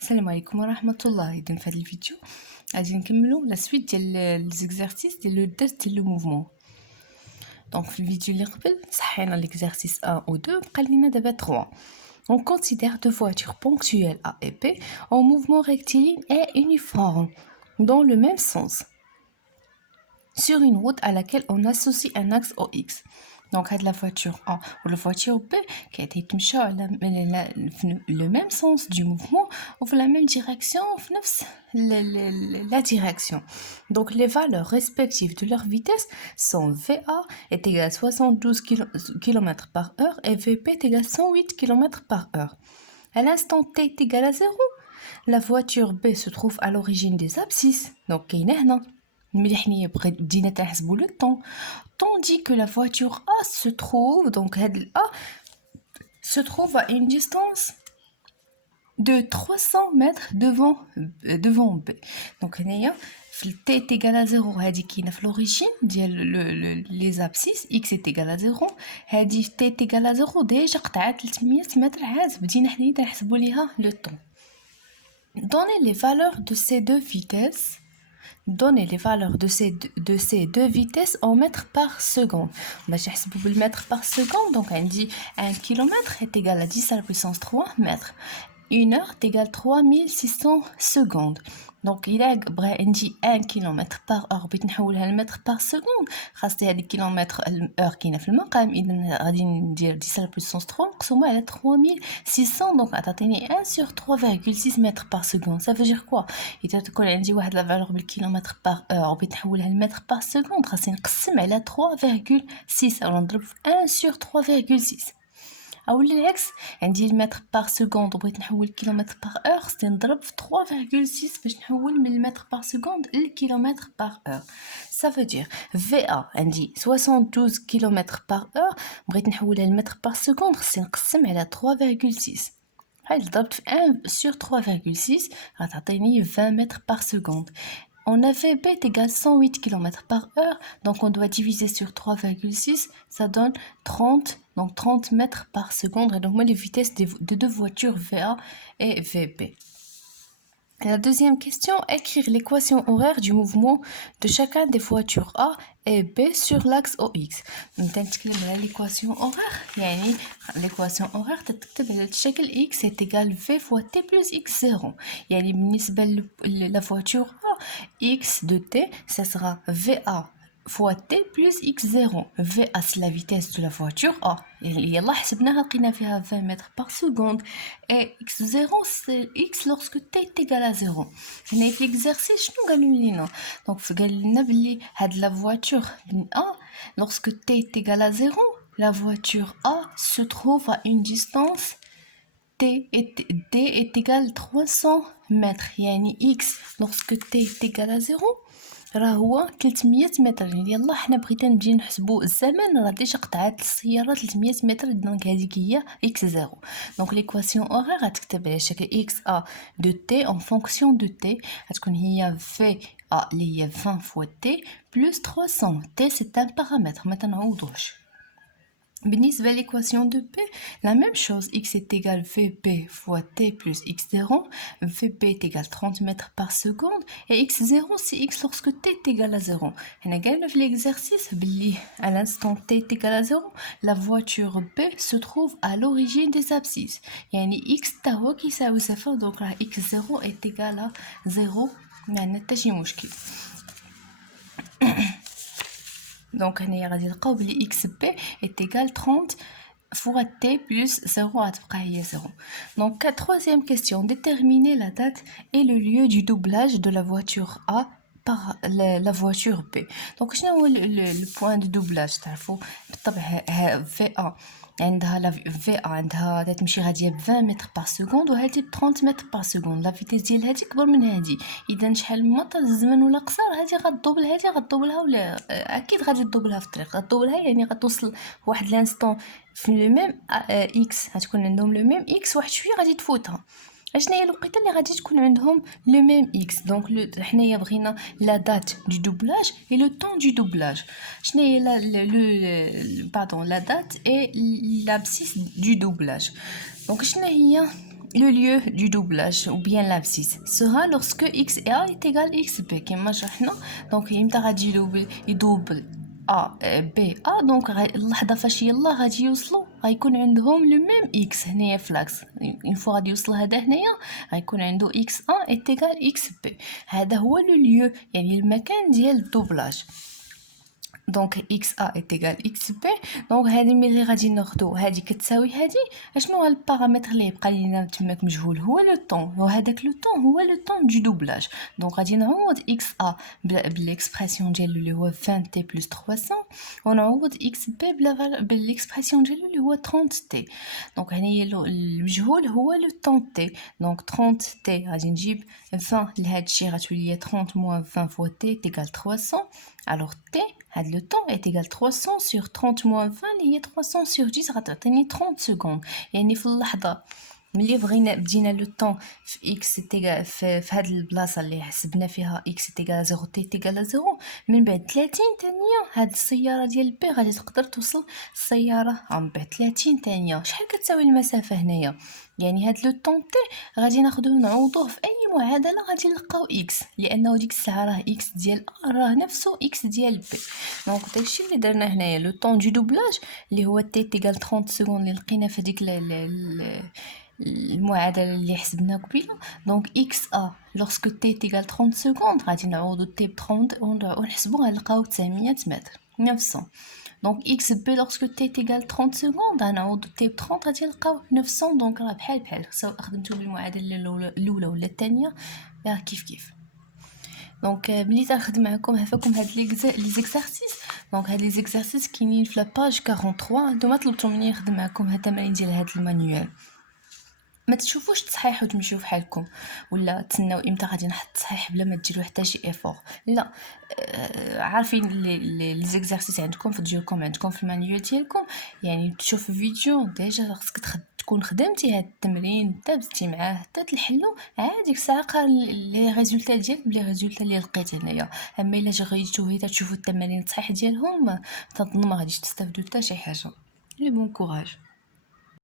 السلام عليكم ورحمة الله. إذن في هذا الفيديو غادي نكملو لا سويت ديال لي زيكزارسيس ديال لو درس ديال لو موفمون. دونك في الفيديو اللي قبل صحينا ليكزارسيس 1 و 2، بقى لينا دابا 3. On considère deux voitures ponctuelles A et B en mouvement rectiligne et uniforme dans le même sens sur une route à laquelle on associe un axe OX. Donc la voiture A ou la voiture B qui a été تمشاو على le même sens du mouvement ou la même direction la direction. Donc les valeurs respectives de leur vitesse sont VA est égal à 72 km par heure et VB est égal à 108 km par heure. À l'instant T est égal à 0, la voiture B se trouve à l'origine des abscisses. Donc كاينه هنا ملي حنايا بدينا تنحسبوا لو طون tandis que la voiture A se trouve, donc A se trouve à une distance de 300 mètres devant B. Donc T est égal à 0, qui est l'origine les abscisses, X est égal à 0, T est égal à 0, déjà 300 mètres, بدينا حنايا تنحسبوا ليها le temps. Donnez les valeurs de ces deux vitesses. Donnez les valeurs de ces deux vitesses en mètres par seconde. On va chercher le mètre par seconde. Donc, on dit 1 km est égal à 10 à la puissance 3 mètres. 1 heure est égal à 3600 secondes. Donc, il a dit 1 km par heure. Le mètre par seconde. خاصة هذه kilomètre heure qui est في المقام. إذا غادي ندير 10 à la puissance 3 نقسموها على 3600. Donc, تعطيني 1 sur 3,6 mètres par seconde. Ça veut dire quoi؟ إذا تكون عندي واحد la valeur بالكيلومتر par heure وبغيت نحولها لمتر par seconde خاصني نقسم على 3,6 أو نضرب في 1 sur 3,6. أو العكس عندي المتر par seconde وبغيت نحول كيلومتر par heure خاصني نضرب في 3,6 باش نحول من المتر par seconde للكيلومتر par heure. Ça veut dire VA عندي 72 km par heure بغيت نحولها لمتر par seconde خاصني نقسم على 3,6. هاي ضربت في 1 sur 3,6 غتعطيني 20 mètres par seconde. On avait B est égal à 108 km par heure, donc on doit diviser sur 3,6, ça donne 30, donc 30 mètres par seconde. Et donc moi les vitesses de deux voitures VA et VB. La deuxième question, écrire l'équation horaire du mouvement de chacun des voitures A et B sur l'axe OX. نتكلم على l'équation horaire. يعني l'équation horaire تكتب على الشكل X est égal V fois T plus X0. يعني بالنسبة la voiture A, X de T, ça sera VA fois T plus X0. VA c'est la vitesse de la voiture A. يلا حسبناها لقينا فيها 20 mètres par seconde. Et X0 c'est X lorsque T est égal à 0. هنا في l'exercice شنو قالوا لنا؟ donc قال لنا بلي هاد la voiture A lorsque T est égal à 0, la voiture A se trouve à une distance D est égal à 300 mètres. يعني X lorsque T est égal à 0 راه هو 300 متر. يلا حنا بغينا نجي نحسبوا الزمن راه ديجا قطعات السياره 300 متر. دونك هذيك هي x0. دونك ليكواسيون اوغير غتكتب على شكل x a de t en fonction de t غتكون هي v a اللي هي 20 fois t plus 300. t c'est un paramètre ما تنعوضوش. بالنسبة l'équation de P, la même chose, X est égal VP fois T plus X0, VP est égal 30 mètres par seconde, et X0 c'est X lorsque T est égal à 0. On a gagné l'exercice, à l'instant T est égal à 0, la voiture B se trouve à l'origine des abscisses. يعني X تهو كيساوي 0, donc X0 est égal à 0, ما عندنا حتى شي مشكل. Donc, on a dit que XP est égal à 30 fois T plus 0 à 0. Donc, troisième question. Déterminer la date et le lieu du doublage de la voiture A par la voiture B. Donc, le point de doublage. VA. عندها لا في عندها تمشي غاديه ب 20 متر بار سكوند وهذه ب 30 متر بار سكوند. لا فيتيس ديال هذه كبر من هذه. اذا شحال من مطر الزمن ولا قصر هذه غتدوبل هذه غتدوبلها ولا اكيد غادي تدوبلها في الطريق. غتدوبلها يعني غتوصل واحد لانستون في لو ميم اكس. غتكون عندهم لو ميم اكس واحد شويه غادي تفوتها. شنو هي الوقيته اللي غادي تكون عندهم لو ميم اكس؟ دونك حنايا بغينا لا دات دو دوبلاج اي لو طون دو دوبلاج. شنو هي لا دات اي لابسيس دو دوبلاج؟ دونك شنو هي le lieu du doublage ou bien l'abscisse sera lorsque x et a est égal xb كما شرحنا. دونك امتى غادي يدوبل A B A دونك اللحظة فاش يلا غادي يوصلوا غيكون عندهم لو ميم اكس هنايا في لاكس. اون فوا غادي يوصل هذا هنايا غيكون عنده اكس A est égal xb. هذا هو لو ليو يعني المكان ديال الدوبلاج. دونك x a est égal xb. دونك هذه ملي غادي ناخذو هذه كتساوي هذه اشنو هو البارامتر اللي يبقى لينا تماك مجهول هو لو طون. وهذاك لو طون هو لو طون دو دوبلاج. دونك غادي نعوض x a بالاكسبرسيون ديالو اللي هو 20 t plus 300 ونعوض xb بالاكسبرسيون ديالو اللي هو 30 t. دونك هنايا المجهول هو لو طون t. دونك 30 t غادي نجيب 20 لهذا الشيء غتولي 30 moins 20 fois t est égal 300. alors t le temps est égal 300 sur 30 moins 20 اللي هي 300 sur 10 غتعطيني 30 secondes. يعني في اللحظة ملي بغينا بدينا لو طون في x تيغال في هاد البلاصه اللي حسبنا فيها x تيغال 0 t تيغال 0 من بعد 30 ثانيه هاد السياره ديال بي غادي تقدر توصل السياره من بعد 30 ثانيه. شحال كتساوي المسافه هنايا؟ يعني هاد لو طون تي غادي ناخذوه نعوضوه في اي معادله غادي نلقاو x لانه ديك الساعه راه x ديال a راه نفسه x ديال بي. دونك داكشي اللي درنا هنايا لو طون دو دوبلاج اللي هو t تيغال 30 سكوند اللي لقينا في ديك المعادله اللي حسبنا قبيله. دونك x a lorsque t est égal 30 secondes غادي نعوضو t ب 30 ونحسبوها نلقاو 900 متر 900. دونك x b lorsque t est égal 30 secondes غنعوضو t ب 30 غادي نلقاو 900. دونك راه بحال سواء خدمتو بالمعادله الاولى ولا الثانيه راه كيف. دونك ملي تنخدم معكم هفاكم هاد لي زيكزارسيس. دونك هاد لي زيكزارسيس كاينين في لاباج 43. نتوما طلبتوا مني نخدم معكم هاد التمارين ديال هاد المانيوال. ما تشوفوش تصحيح وتمشيو بحالكم ولا تسناو امتى غادي نحط تصحيح بلا ما ديروا حتى شي ايفور. لا عارفين لي زيكزارسيس عندكم فديركم عندكم في المانيوال ديالكم. يعني تشوف فيديو ديجا خصك تكون خدمتي هاد التمرين تبستي معاه حتى تحلو عاد ديك الساعه قارن لي ريزولطا ديالك بلي ريزولطا اللي لقيت هنايا. اما الا جريتو غير تشوفوا التمارين التصحيح ديالهم تنظن ما غاديش تستافدوا حتى شي حاجه. لي بون كوراج.